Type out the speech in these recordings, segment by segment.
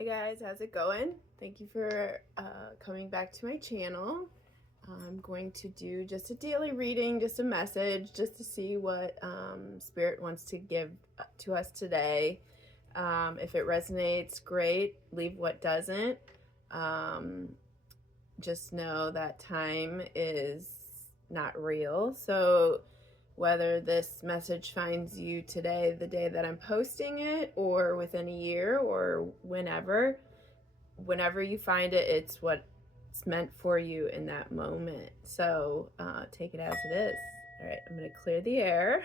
Hey guys, how's it going? Thank you for coming back to my channel. I'm going to do just a daily reading, just a message, just to see what Spirit wants to give to us today. If it resonates, great. Leave what doesn't. Just know that time is not real. So whether this message finds you today, the day that I'm posting it, or within a year, or whenever you find it, it's what's meant for you in that moment. So take it as it is. All right, I'm going to clear the air.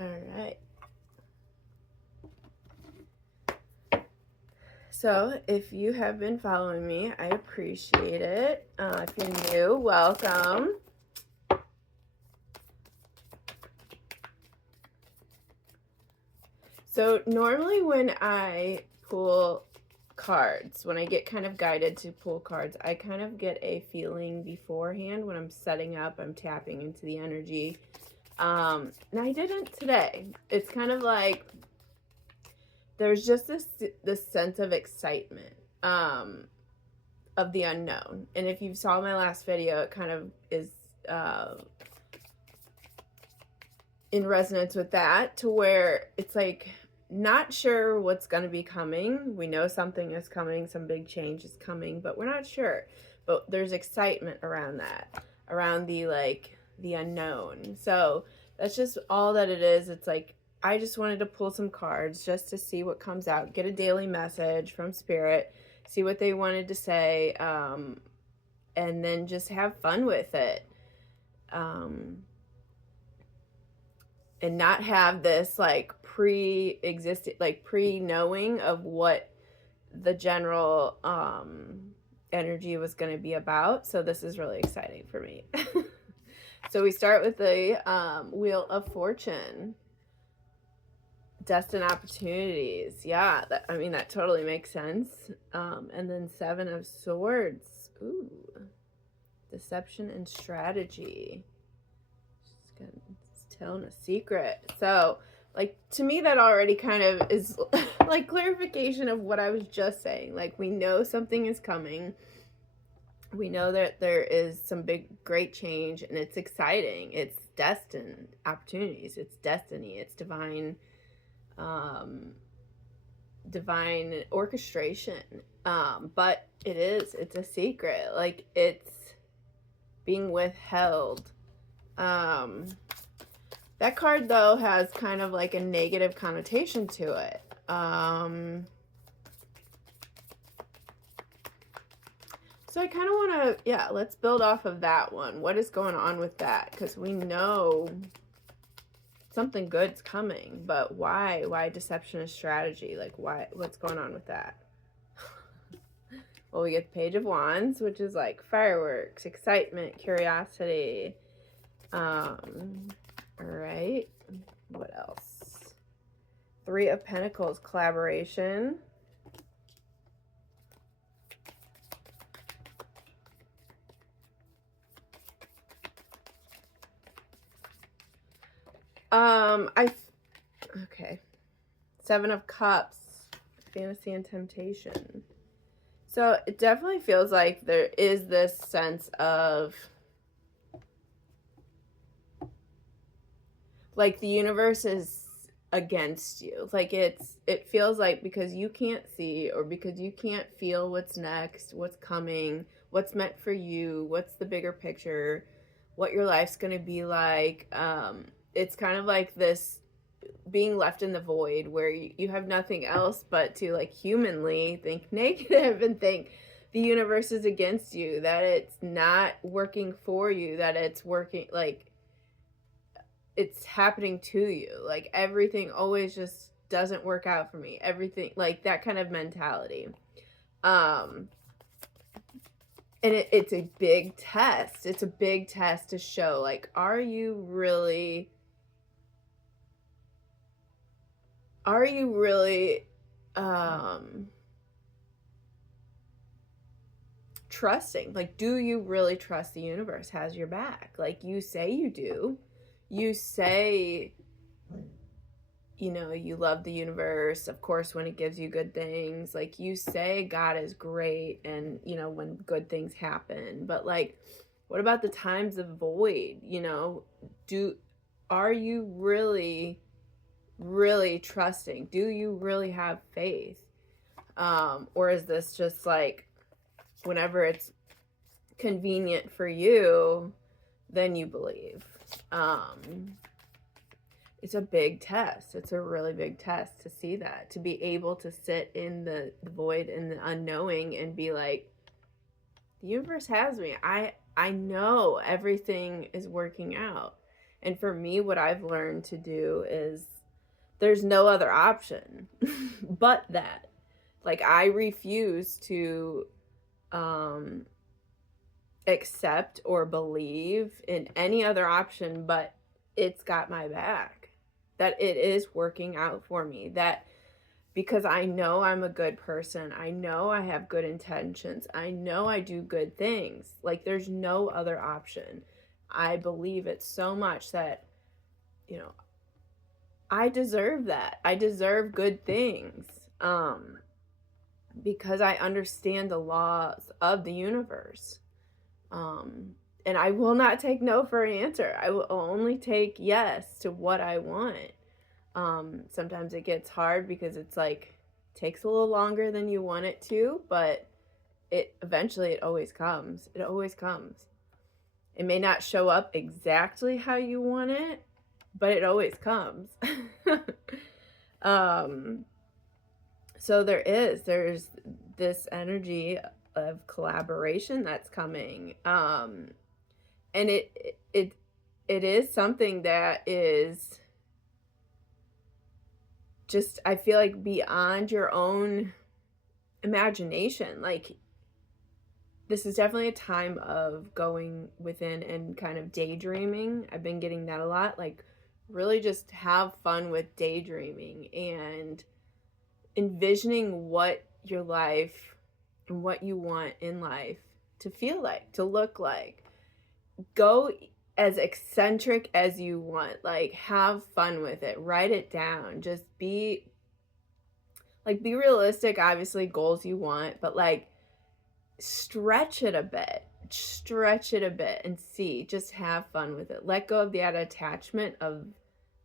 All right. So if you have been following me, I appreciate it. If you're new, welcome. So normally when I pull cards, when I get kind of guided to pull cards, I kind of get a feeling beforehand when I'm setting up, I'm tapping into the energy. And I didn't today. It's kind of like there's just this sense of excitement of the unknown. And if you saw my last video, it kind of is in resonance with that, to where it's like not sure what's going to be coming. We know something is coming, some big change is coming, but we're not sure. But there's excitement around that, around the unknown. So that's just all that it is. It's like I just wanted to pull some cards just to see what comes out, get a daily message from Spirit, see what they wanted to say, and then just have fun with it. And not have this like pre-existing, like pre-knowing of what the general energy was going to be about. So this is really exciting for me. So we start with the Wheel of Fortune. Destined opportunities. Yeah, I mean, that totally makes sense. And then Seven of Swords. Ooh. Deception and strategy. Telling a secret. So, like, to me, that already kind of is like clarification of what I was just saying. Like, we know something is coming. We know that there is some big, great change, and it's exciting. It's destined opportunities. It's destiny. It's divine orchestration. But it's a secret. Like, it's being withheld. That card, though, has kind of like a negative connotation to it. So I kind of want to, let's build off of that one. What is going on with that? Because we know something good's coming, but why? Why deception and strategy? Like, why? What's going on with that? Well, we get the Page of Wands, which is like fireworks, excitement, curiosity. All right. What else? Three of Pentacles, collaboration. Okay. Seven of Cups, fantasy and temptation. So it definitely feels like there is this sense of like the universe is against you. Like it feels like because you can't see, or because you can't feel what's next, what's coming, what's meant for you, what's the bigger picture, what your life's going to be like. It's kind of like this being left in the void where you have nothing else but to like humanly think negative and think the universe is against you, that it's not working for you, that it's working like it's happening to you. Like everything always just doesn't work out for me. Everything, like that kind of mentality. And it's a big test. It's a big test to show, like, are you really trusting? Like, do you really trust the universe has your back? Like you say you do. you say, you know, you love the universe, of course, when it gives you good things. Like, you say God is great and, you know, when good things happen. But, like, what about the times of void? You know, are you really, really trusting? Do you really have faith? Or is this just like whenever it's convenient for you, then you believe? It's a big test. It's a really big test to see that, to be able to sit in the void and the unknowing and be like, the universe has me. I know everything is working out. And for me, what I've learned to do is there's no other option but that. Like, I refuse to accept or believe in any other option but it's got my back, that it is working out for me, that because I know I'm a good person, I know I have good intentions, I know I do good things. Like, there's no other option. I believe it so much that, you know, I deserve that. I deserve good things. Because I understand the laws of the universe. And I will not take no for an answer. I will only take yes to what I want. Sometimes it gets hard because it's like, takes a little longer than you want it to, but eventually it always comes. It always comes. It may not show up exactly how you want it, but it always comes. So there's this energy of collaboration that's coming. And it is something that is just, I feel like, beyond your own imagination. Like, this is definitely a time of going within and kind of daydreaming. I've been getting that a lot. Like, really just have fun with daydreaming and envisioning what your life and what you want in life to feel like, to look like. Go as eccentric as you want. Like, have fun with it. Write it down. Just be realistic, obviously, goals you want, but like, stretch it a bit. Stretch it a bit and see. Just have fun with it. Let go of that attachment of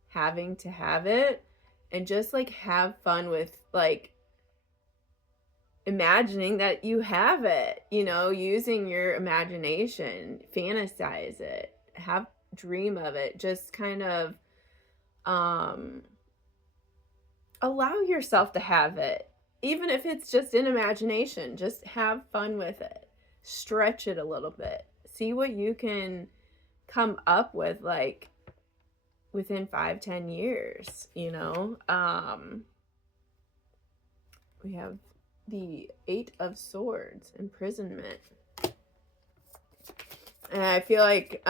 having to have it, and just like have fun with like imagining that you have it, you know, using your imagination, fantasize it, have dream of it, just kind of allow yourself to have it, even if it's just in imagination. Just have fun with it, stretch it a little bit, see what you can come up with, like, within 5-10 years, you know. We have the 8 of Swords, imprisonment. And I feel like,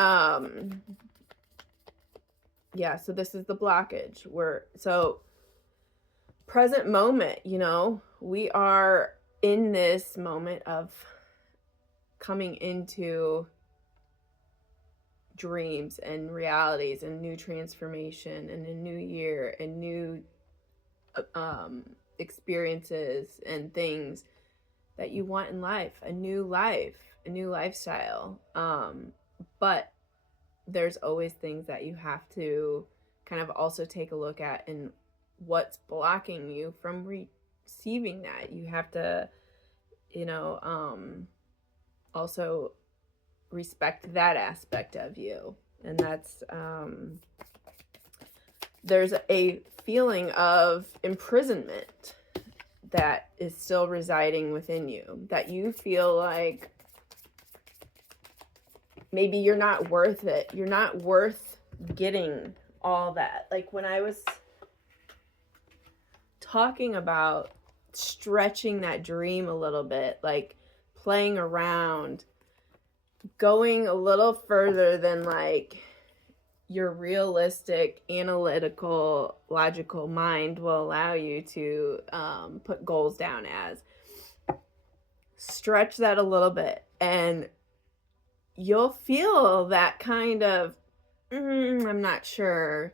yeah, so this is the blockage. So present moment, you know, we are in this moment of coming into dreams and realities and new transformation and a new year and new experiences and things that you want in life, a new lifestyle. But there's always things that you have to kind of also take a look at, and what's blocking you from receiving that. You have to, you know, also respect that aspect of you. And that's, there's a feeling of imprisonment that is still residing within you, that you feel like maybe you're not worth it. You're not worth getting all that. Like, when I was talking about stretching that dream a little bit, like playing around, going a little further than like your realistic, analytical, logical mind will allow you to put goals down as. Stretch that a little bit, and you'll feel that kind of I'm not sure.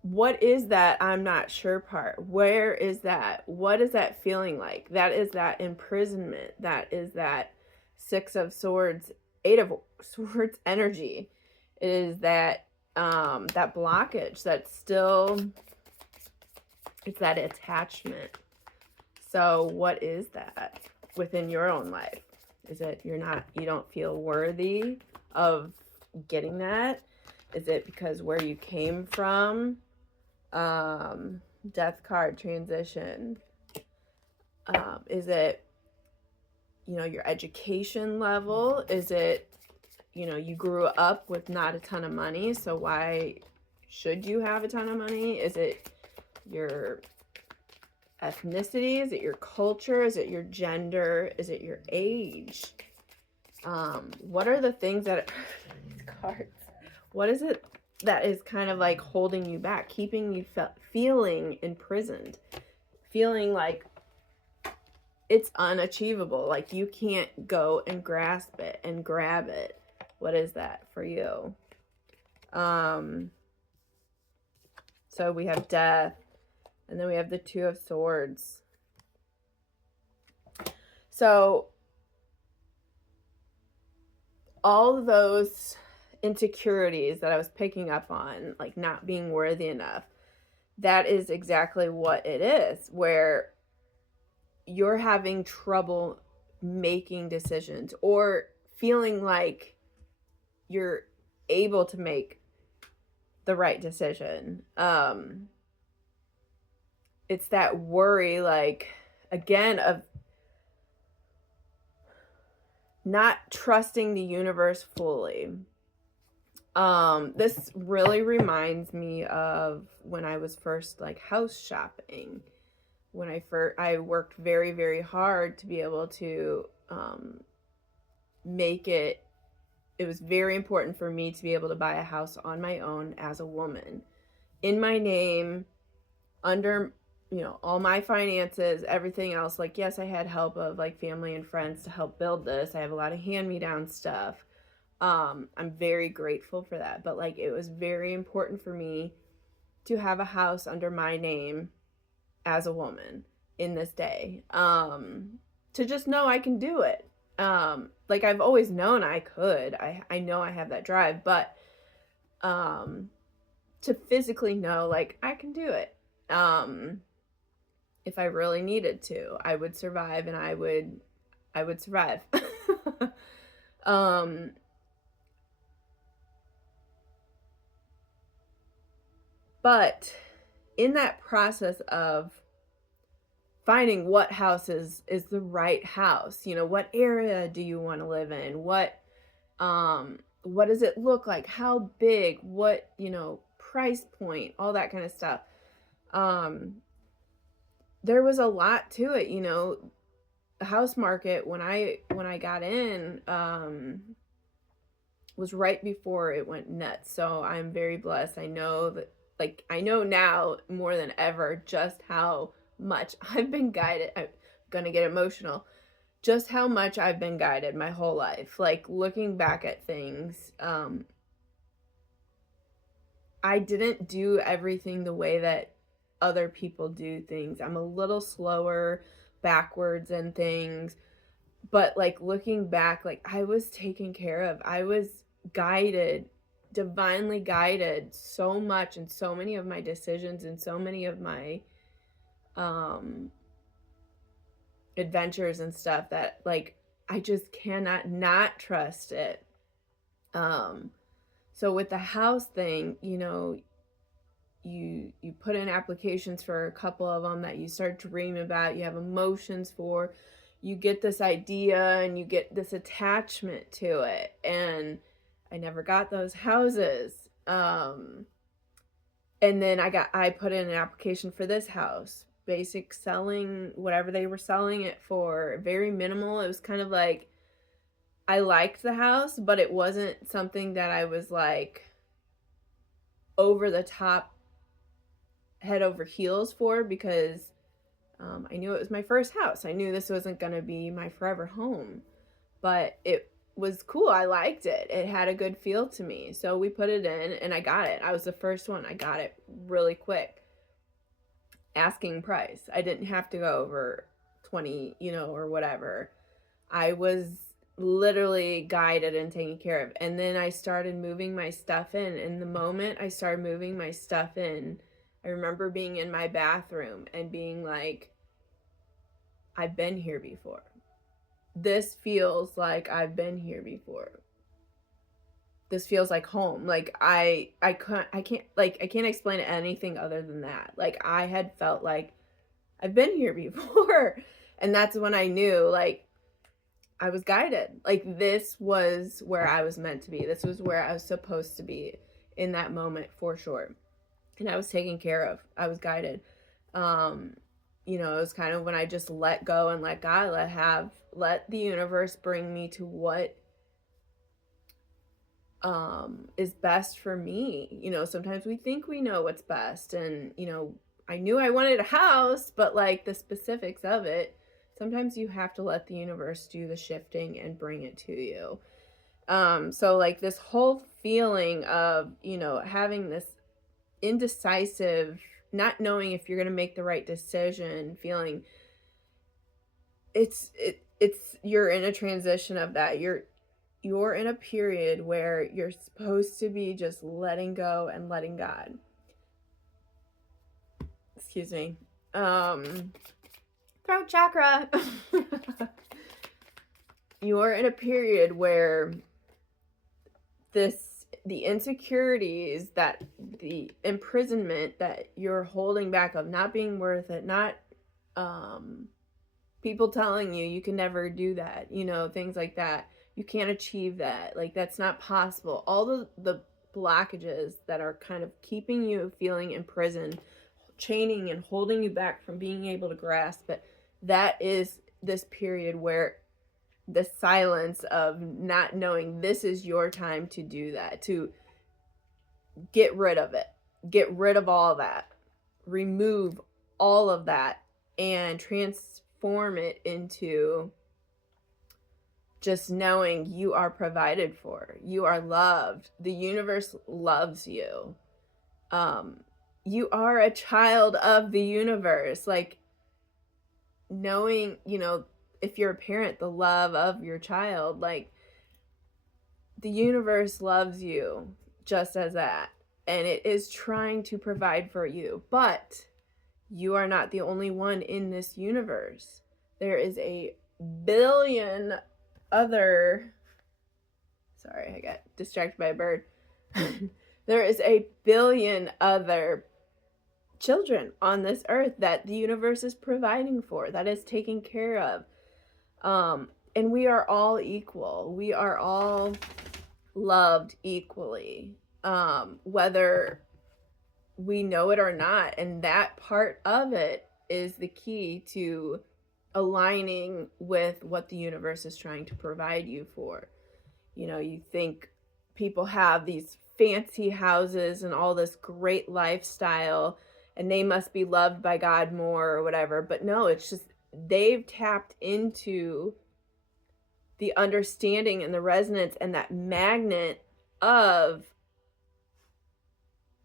What is that I'm not sure part? Where is that? What is that feeling like? That is that imprisonment. That is that Six of Swords, Eight of Swords energy. It is that that blockage that's still, it's that attachment. So what is that within your own life? Is it you don't feel worthy of getting that? Is it because where you came from? Death card, transition. Is it, your education level? Is it, you grew up with not a ton of money, so why should you have a ton of money? Is it your ethnicity? Is it your culture? Is it your gender? Is it your age? What are the things that these cards? What is it that is kind of like holding you back, keeping you feeling imprisoned, feeling like it's unachievable, like you can't go and grasp it and grab it? What is that for you? So we have death, and then we have the Two of Swords. So all of those insecurities that I was picking up on, like not being worthy enough, that is exactly what it is, where you're having trouble making decisions or feeling like you're able to make the right decision. It's that worry, like, again, of not trusting the universe fully. This really reminds me of when I was first like house shopping. When I worked very, very hard to be able to make it. It was very important for me to be able to buy a house on my own as a woman, in my name, under, all my finances, everything else. Like, yes, I had help of like family and friends to help build this. I have a lot of hand-me-down stuff. I'm very grateful for that. But like, it was very important for me to have a house under my name as a woman in this day. To just know I can do it. Like I've always known I could. I know I have that drive, but to physically know like I can do it. If I really needed to, I would survive, and I would survive. But in that process of finding what house is the right house, what area do you want to live in? What does it look like? How big? What, price point? All that kind of stuff. There was a lot to it, the house market when I got in was right before it went nuts. So I'm very blessed. I know that, like, I know now more than ever just how much I've been guided. I'm gonna get emotional. Just how much I've been guided my whole life. Like, looking back at things, I didn't do everything the way that other people do things. I'm a little slower, backwards in things. But like looking back, like I was taken care of. I was guided, divinely guided so much in so many of my decisions and so many of my adventures and stuff that like I just cannot not trust it. So with the house thing, you put in applications for a couple of them that you start dreaming about, you have emotions for, you get this idea and you get this attachment to it, and I never got those houses. And then I put in an application for this house, basic selling, whatever they were selling it for, very minimal. It was kind of like, I liked the house, but it wasn't something that I was like over the top, head over heels for, because I knew it was my first house. I knew this wasn't going to be my forever home, but was cool. I liked it. It had a good feel to me. So we put it in and I got it. I was the first one. I got it really quick. Asking price. I didn't have to go over 20, or whatever. I was literally guided and taken care of. And then I started moving my stuff in. And the moment I started moving my stuff in, I remember being in my bathroom and being like, I've been here before. This feels like I've been here before. This feels like home. Like I can't explain anything other than that. Like I had felt like I've been here before. And that's when I knew, like, I was guided. Like this was where I was meant to be. This was where I was supposed to be in that moment, for sure. And I was taken care of. I was guided. It was kind of when I just let go and let God, let the universe bring me to what is best for me. Sometimes we think we know what's best, and I knew I wanted a house, but like the specifics of it, sometimes you have to let the universe do the shifting and bring it to you. So like this whole feeling of having this indecisive, not knowing if you're going to make the right decision, feeling it's you're in a transition of that. You're in a period where you're supposed to be just letting go and letting God. Excuse me. Throat chakra. You're in a period where the insecurities, that the imprisonment that you're holding back of not being worth it, not people telling you can never do that, things like that. You can't achieve that. Like, that's not possible. All the blockages that are kind of keeping you feeling imprisoned, chaining and holding you back from being able to grasp it, that is this period where the silence of not knowing this is your time to do that, to get rid of it, get rid of all that, remove all of that, and transform it into just knowing you are provided for, you are loved, the universe loves you. You are a child of the universe. Like, knowing, if you're a parent, the love of your child, like, the universe loves you just as that, and it is trying to provide for you. But you are not the only one in this universe. There is a billion other, sorry, I got distracted by a bird. There is a billion other children on this earth that the universe is providing for, that is taking care of. And we are all equal. We are all loved equally, whether we know it or not. And that part of it is the key to aligning with what the universe is trying to provide you for. You think people have these fancy houses and all this great lifestyle, and they must be loved by God more or whatever. But no, it's just they've tapped into the understanding and the resonance and that magnet of,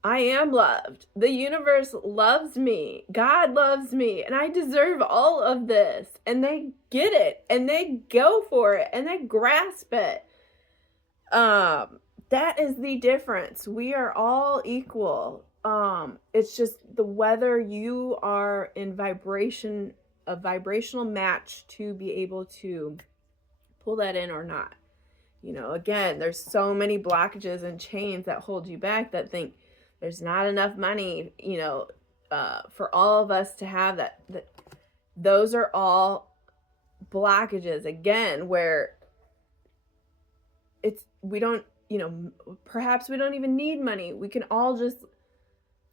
I am loved. The universe loves me. God loves me. And I deserve all of this. And they get it. And they go for it. And they grasp it. That is the difference. We are all equal. It's just the whether you are in vibration, a vibrational match to be able to pull that in or not. Again, there's so many blockages and chains that hold you back, that think there's not enough money, for all of us to have that. Those are all blockages, again, where we don't, perhaps we don't even need money. We can all just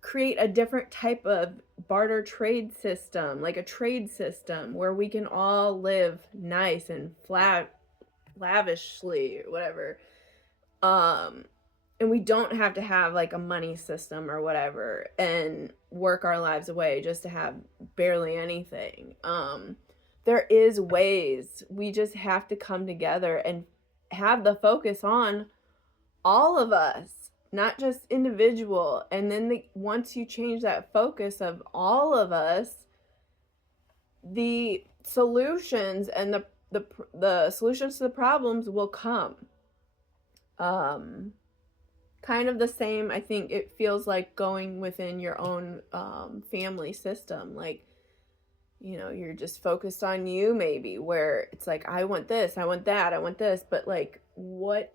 create a different type of barter trade system, like a trade system where we can all live nice and lavishly or whatever. And we don't have to have like a money system or whatever and work our lives away just to have barely anything. There is ways. We just have to come together and have the focus on all of us, not just individual. And then once you change that focus of all of us, the solutions and the solutions to the problems will come. Kind of the same, I think it feels like going within your own family system. Like, you know, you're just focused on you, maybe, where it's like, I want this, I want that, I want this. But like, once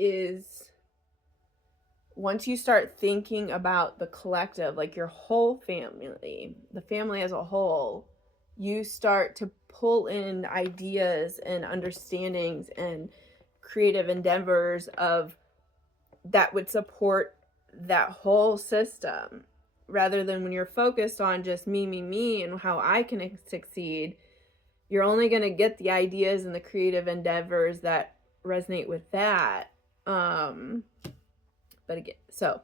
you start thinking about the collective, like your whole family, the family as a whole, you start to pull in ideas and understandings and creative endeavors of that would support that whole system, rather than when you're focused on just me and how I can succeed. You're only going to get the ideas and the creative endeavors that resonate with that. But again, so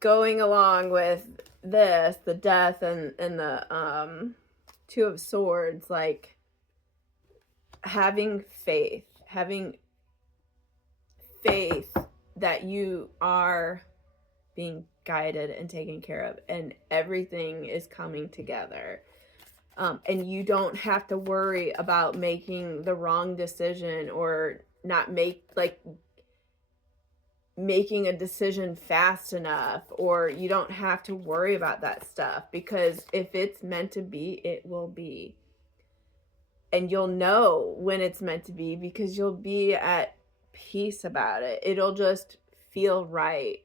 going along with this, the death and the Two of Swords, like having faith that you are being guided and taken care of, and everything is coming together. And you don't have to worry about making the wrong decision or not making a decision fast enough, or you don't have to worry about that stuff, because if it's meant to be, it will be. And you'll know when it's meant to be, because you'll be at peace about it. It'll just feel right.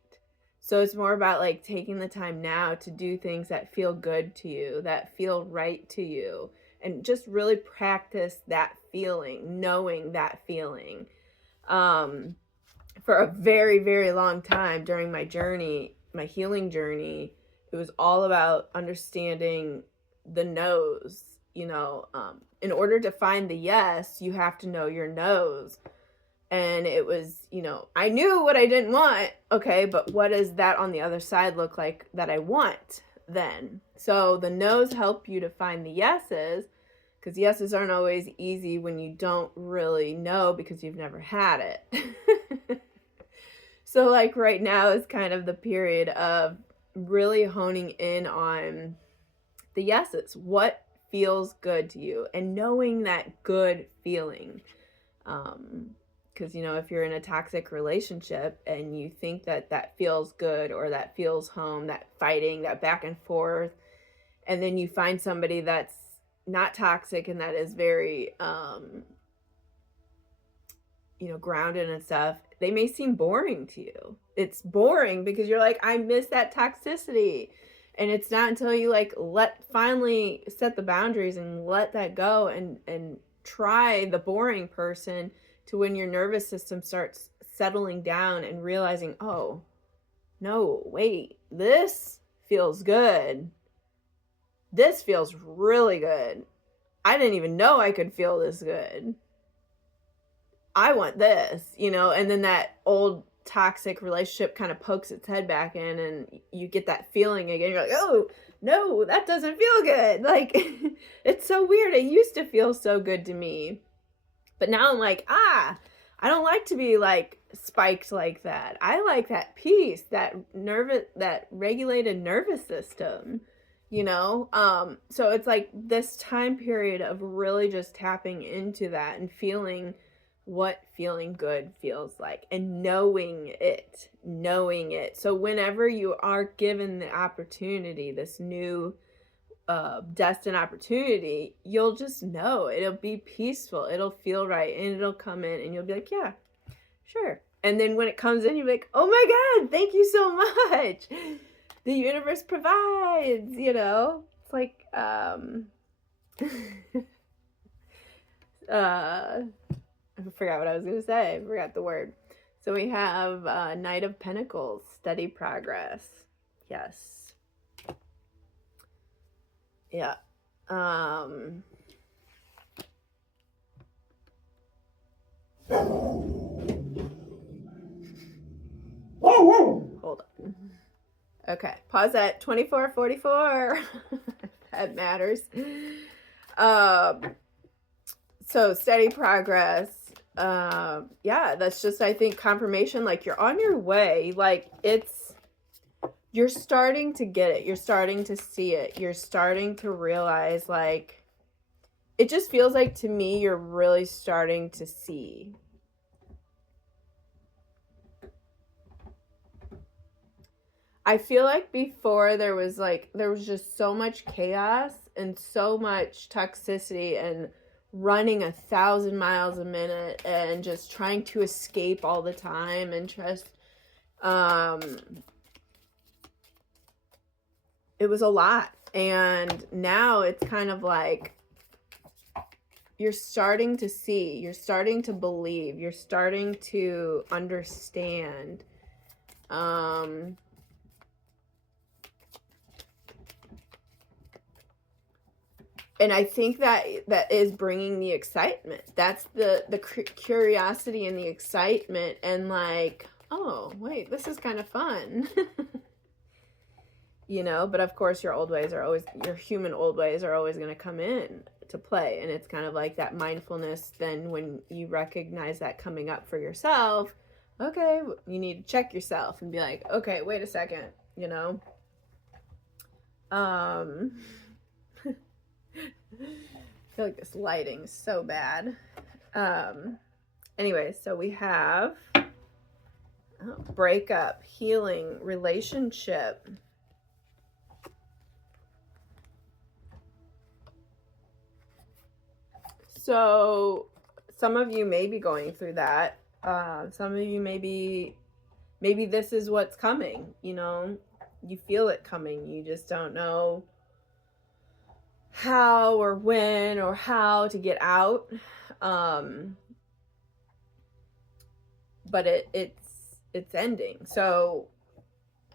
So it's more about like taking the time now to do things that feel good to you, that feel right to you, and just really practice that feeling, knowing that feeling. For a very, very long time during my journey, my healing journey, it was all about understanding the no's. You know, in order to find the yes, you have to know your no's. And it was, you know, I knew what I didn't want. Okay, but what does that on the other side look like that I want then? So the no's help you to find the yeses, because yeses aren't always easy when you don't really know, because you've never had it. So like right now is kind of the period of really honing in on the yeses. What feels good to you, and knowing that good feeling. Because, you know, if you're in a toxic relationship and you think that that feels good, or that feels home, that fighting, that back and forth, and then you find somebody that's not toxic and that is very, you know, grounded and stuff, they may seem boring to you. It's boring because you're like, I miss that toxicity. And it's not until you like finally set the boundaries and let that go and try the boring person, to when your nervous system starts settling down and realizing, oh, no, wait, this feels good. This feels really good. I didn't even know I could feel this good. I want this, you know, and then that old toxic relationship kind of pokes its head back in, and you get that feeling again. You're like, oh, no, that doesn't feel good. Like, it's so weird. It used to feel so good to me. But now I'm like, I don't like to be like spiked like that. I like that peace, that regulated nervous system, you know? So it's like this time period of really just tapping into that and feeling what feeling good feels like, and knowing it. So whenever you are given the opportunity, this new destined opportunity, you'll just know. It'll be peaceful, it'll feel right, and it'll come in, and you'll be like, yeah, sure. And then when it comes in, you're like, oh my God, thank you so much. The universe provides, you know? It's like, I forgot what I was going to say. I forgot the word. So we have Knight of Pentacles, steady progress. Yes. Yeah. Hold on. Okay. Pause at 24:44. That matters. So steady progress. Yeah, that's just, I think, confirmation, like, you're on your way. Like, you're starting to get it. You're starting to see it. You're starting to realize, like, it just feels like to me you're really starting to see. I feel like before there was just so much chaos and so much toxicity and running 1,000 miles a minute and just trying to escape all the time and just um it was a lot. And now it's kind of like you're starting to see, you're starting to believe, you're starting to understand. And I think that is bringing the excitement. That's the curiosity and the excitement, and like, oh wait, this is kind of fun. But of course your human old ways are always going to come in to play. And it's kind of like that mindfulness. Then when you recognize that coming up for yourself, okay, you need to check yourself and be like, okay, wait a second, I feel like this lighting is so bad. Anyway, so we have breakup, healing, relationship. So some of you may be going through that. Some of you maybe this is what's coming. You feel it coming. You just don't know how or when or how to get out. But it's ending. So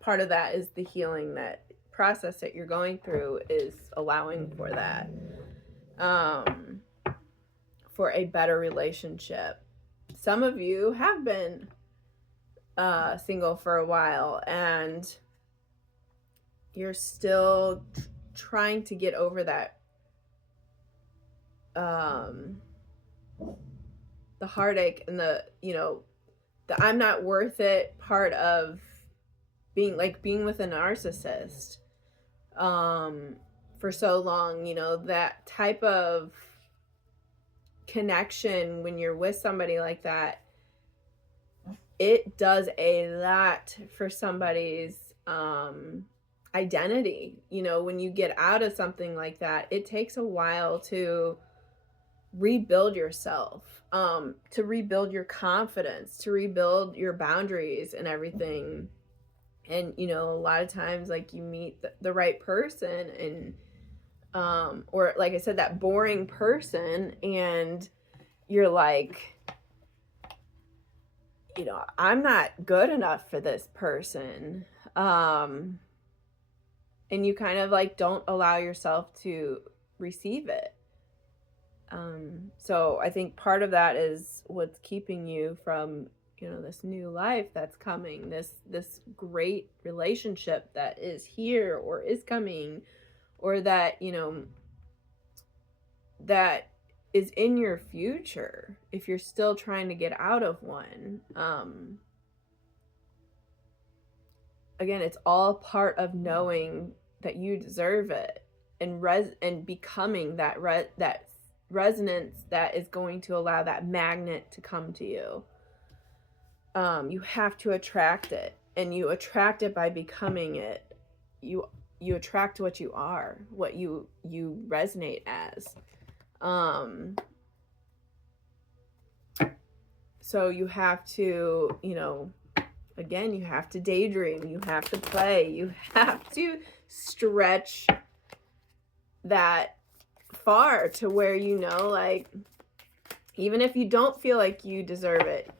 part of that is the healing, that process that you're going through is allowing for that. For a better relationship. Some of you have been single for a while and you're still trying to get over that the heartache and the I'm not worth it part of being with a narcissist for so long. That type of connection, when you're with somebody like that, it does a lot for somebody's identity. When you get out of something like that, it takes a while to rebuild yourself, to rebuild your confidence, to rebuild your boundaries and everything. And a lot of times, like, you meet the right person, and or like I said, that boring person, and you're like, I'm not good enough for this person. And you kind of like don't allow yourself to receive it. So I think part of that is what's keeping you from, this new life that's coming, this great relationship that is here or is coming, or that, that is in your future if you're still trying to get out of one. Again, it's all part of knowing that you deserve it, and becoming that resonance that is going to allow that magnet to come to you. You have to attract it, and you attract it by becoming it. You attract what you are, what you resonate as. So you have to, again, you have to daydream, you have to play, you have to stretch that far to where, like, even if you don't feel like you deserve it,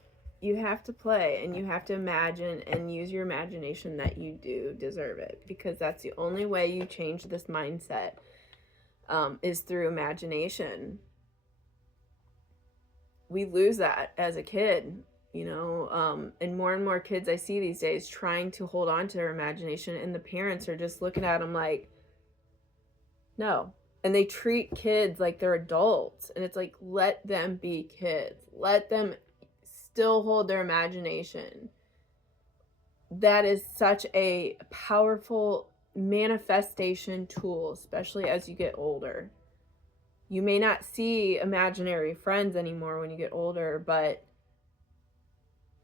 you have to play, and you have to imagine and use your imagination that you do deserve it, because that's the only way you change this mindset, is through imagination. We lose that as a kid, and more kids I see these days trying to hold on to their imagination, and the parents are just looking at them like, no, And they treat kids like they're adults. And it's like, let them be kids. Let them still hold their imagination. That is such a powerful manifestation tool, especially as you get older. You may not see imaginary friends anymore when you get older, but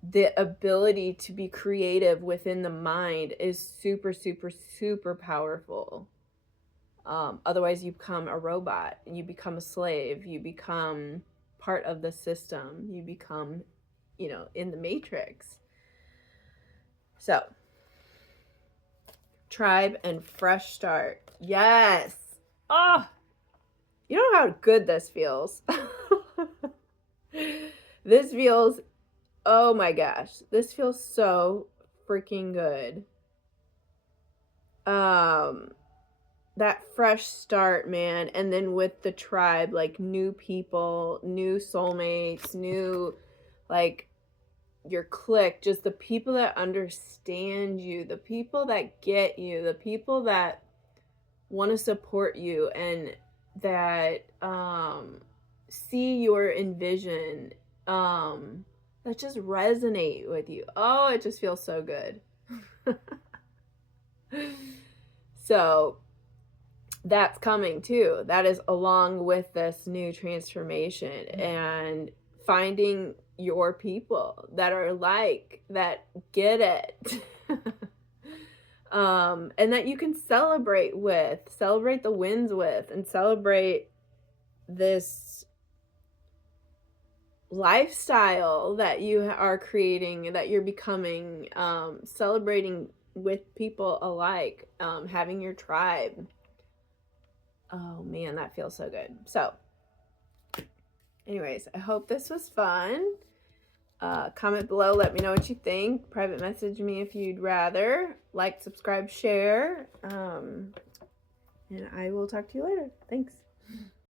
the ability to be creative within the mind is super, super, super powerful. Otherwise, you become a robot, you become a slave, you become part of the system, you become, in the matrix. So, tribe and fresh start. Yes. Oh, you know how good this feels. This feels, oh my gosh, this feels so freaking good. That fresh start, man. And then with the tribe, like new people, new soulmates, new, like, your clique, just the people that understand you, the people that get you, the people that want to support you and that see your envision, that just resonate with you. Oh, it just feels so good. So that's coming too. That is along with this new transformation and finding your people that are like, that get it. And that you can celebrate the wins with, and celebrate this lifestyle that you are creating, that you're becoming, celebrating with people alike, having your tribe. Oh man, that feels so good. So anyways, I hope this was fun. Comment below, let me know what you think. Private message me if you'd rather. Like, subscribe, share. And I will talk to you later. Thanks.